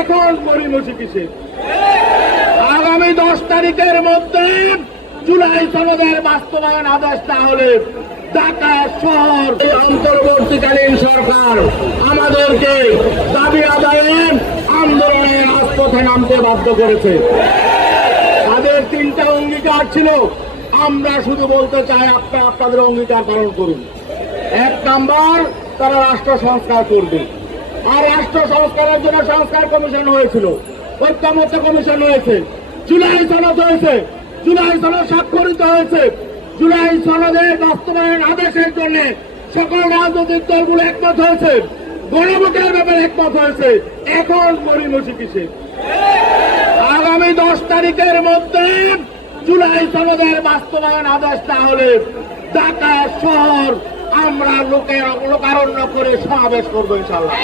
এখন গড়িমসি কিসে? আগামী 10 তারিখের মধ্যে জুলাই সনদের বাস্তবায়ন আদেশ না হলে ঢাকা শহর অন্তর্বর্তীকালীন সরকার আমাদেরকে দাবি আদায়ের আন্দোলনের রাজপথে নামতে বাধ্য করেছে। তাদের 3টা অঙ্গীকার ছিল, আমরা শুধু বলতে চাই আপনাদের অঙ্গীকার পালন করুন। 1 নাম্বার, তারা রাষ্ট্র সংস্কার করবে। আর রাষ্ট্র সংস্কারের জন্য সংস্কার কমিশন হয়েছিল, ঐক্যমত্য কমিশন হয়েছে, জুলাই সনদ হয়েছে, জুলাই সনদ স্বাক্ষরিত হয়েছে। জুলাই সনদের বাস্তবায়ন আদেশের জন্য সকল রাজনৈতিক দলগুলো একমত হয়েছে, গণভোটের ব্যাপারে একমত হয়েছে। এখন গড়িমসি কিসে? আগামী 10 তারিখের মধ্যে জুলাই সনদের বাস্তবায়ন আদেশ না হলে ঢাকা শহর আমরা লোকারণ্য করে সমাবেশ করবো ইনশাল্লাহ।